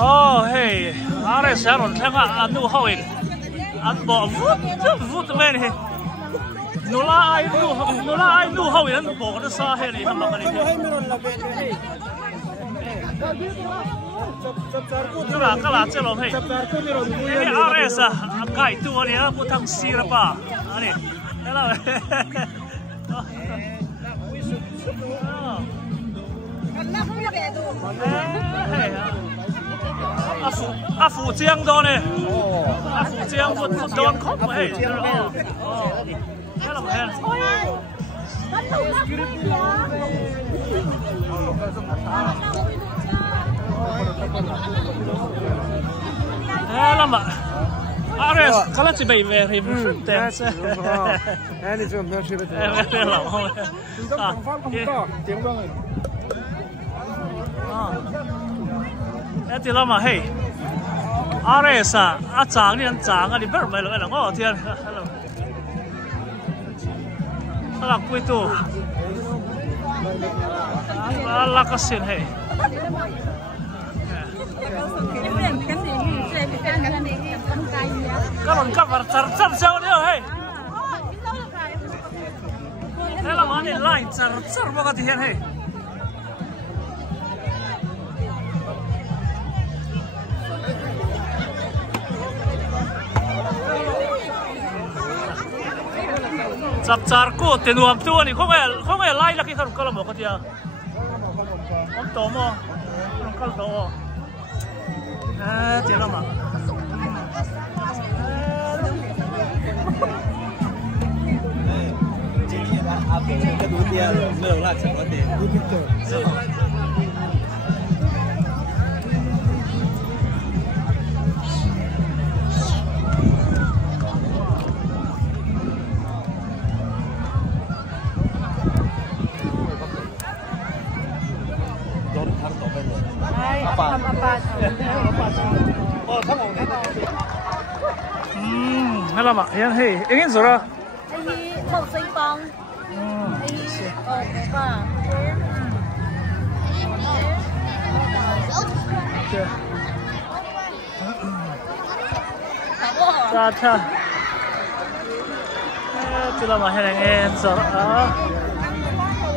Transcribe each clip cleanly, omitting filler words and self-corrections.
Oh, hey, are Sharon, Tanga, a new Howing. And Bob, what many? Nula, I knew how and Bob the Saheli. Kala, hey. Any RS, a guy to one here, put on Sirapa. Hello. A phụ chiang đó nè, a phụ chiang một đòn khóc vậy, thế là một hen. Thế là mà, Ares, cái là chỉ bị về thì mình tên sẽ. Anh đi chơi mấy chuyện đấy. Em làm không? Tiếng vang. Em thì làm mà hey, Ares à, chàng đi ăn chàng à, đi bớt mày rồi, ngó thiên, hello, là quay tu, là cái xin hey, các bạn các bạn chặt sao đấy hey, thế là mà này line chặt bao cái tiền hey. Chặt chặt cô tiền nuông tu này không ai lại là cái khăn câu một cái gì không to mà không câu to tiền lắm à cái túi tiền lượng là chỉ có tiền hay là mà hiện hey ingin rồi Ai một sinh bông cha cha chỉ là mà hiện ingin rồi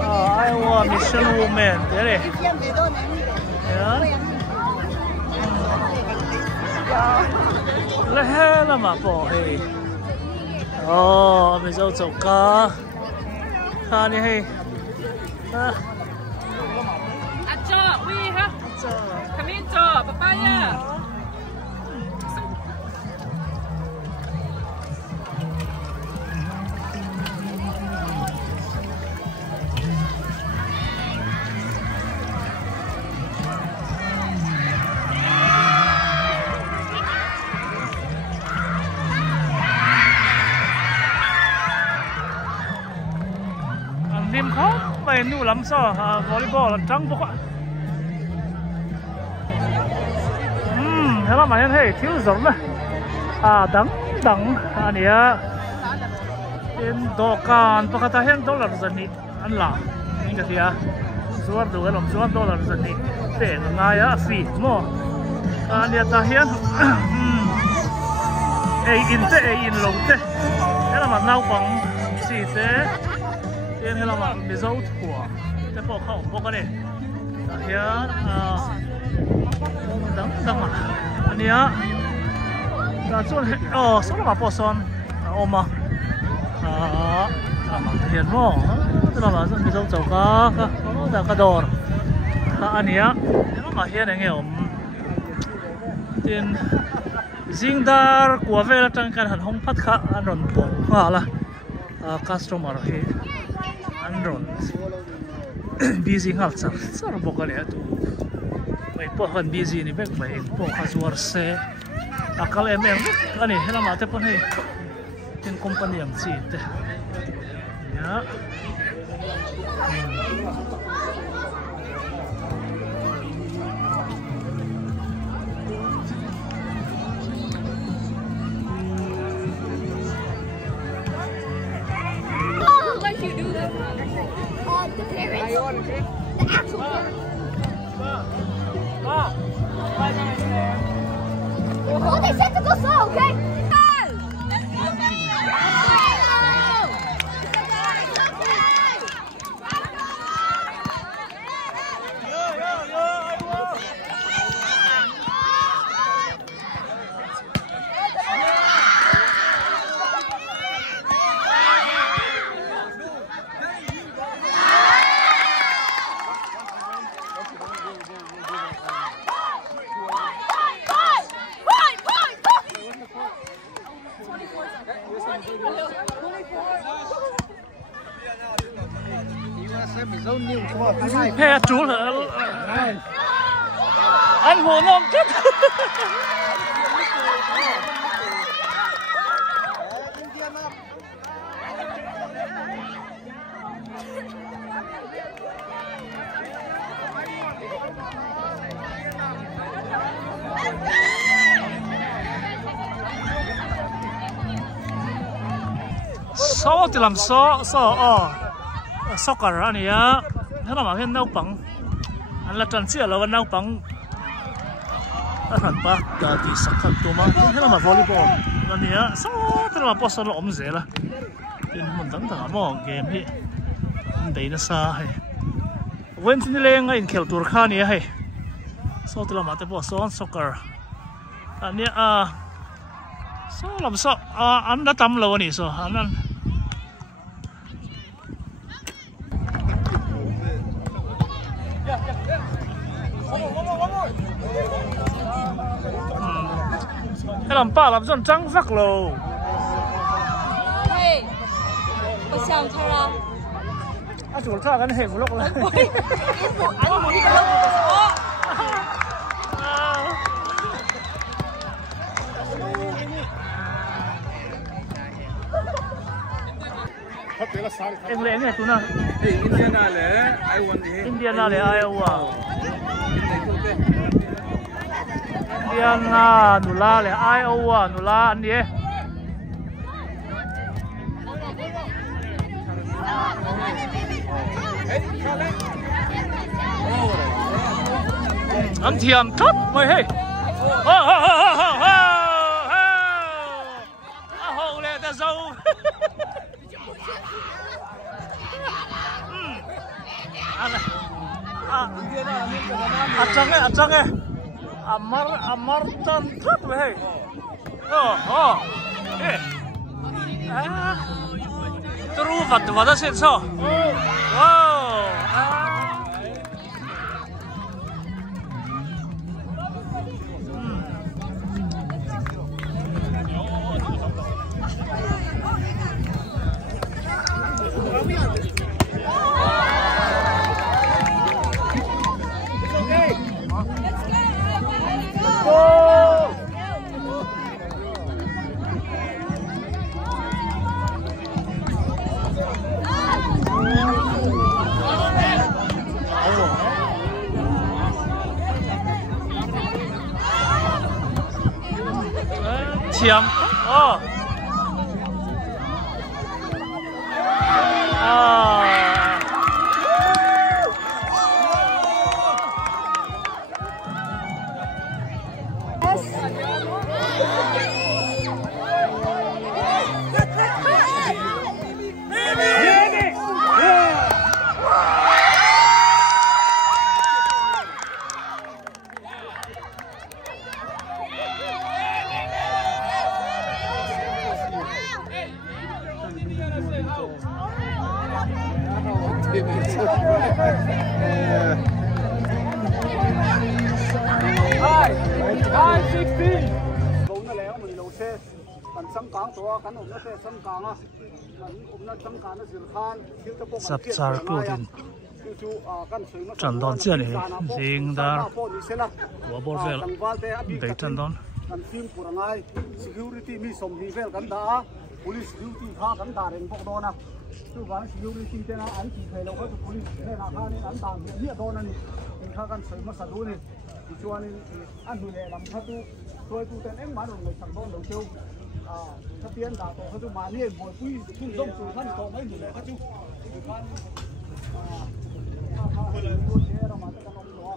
I want mission woman thế này lẽ là mà bỏ hey mình dâu chậu cá cá này hey cho uy ha come in cho papaya nim khó mày nu lắm sao volleyball là trắng bốc ạ thế là mày thấy thiếu giống này đắng anh ấy in đồ can bác ta hiện $1 dân đi ăn là những cái gì à suốt đồ cái làm suốt $1 dân đi để ngay á phi mua anh ấy ta hiện in lồng thế thế là mà nấu bằng gì thế yên hay là mà bị dấu của cái bộ khẩu bộ cái này hiện đắng mà anh ấy là chỗ số là mà bộ son ôm mà hiện mỏ tức là mà bị dấu chậu cá là cá đỏ anh ấy nó mà hiện này nghèo tiền riêng dar của về là trang cái hẳn không phát khá anh rồi bộ là customer here Andron busy ngal sar bokal tu mai po han busy ni bek mai po khazwar se akal ani hela mate pon he tin company am chi te ya The parents. The actual parents. 我哋先這個數 ，OK？ Phe chú là ăn hồ non chết. Số thì làm số soccer anh nhá, thế là mà cái nấu bằng anh là trần chia là nấu bằng anh hẳn ba cả thì sắc thật tụi mà thế là mà volleyball anh nhá, số thế là boss nó ôm dễ là, nên mình vẫn thằng mò game hi, đấy nó xa hay, when tin lên ngay khéo tour khan nhá hay, số thế là mà cái boss soccer anh nhá số làm sao anh đã tắm lâu này số anh cái làm ba làm dân trắng vắt lồ. Hey, tôi想他啦。chủ cha cái này một lúc là. anh muốn đi đâu em lẽ này tụi nào? Indiana lẽ Indiana lẽ Iowa. Indiana nula lẽ Iowa nula anh đi. Anh thiềm thấp mày hey. Hậu lẽ ta dâu. Acangnya, amar cantik weh. Terus vad sih so. Wow. Chiếm. Sắp char cô tin trận đón chưa này riêng đã của bộ về để trận đón security mi som ni vel kan da police duty kha kan da reng bok dona tu ban security te na an ti thelo ko police ne na kha ni an da ni dona ni kha kan sei ma sa du ni ti chuan ni an hu le lam kha tu toi tu ten em ma ro ngai sang don lo cheuถ้าเปลี่ยนดาตัวเขาจะมาเนี่ยบ่อยปุ้ยทุ่งส้มสู่ท่านต่อไม่อยู่เลยเขาจุคนเลยตัวเชื่อเรามาจะต้องรอ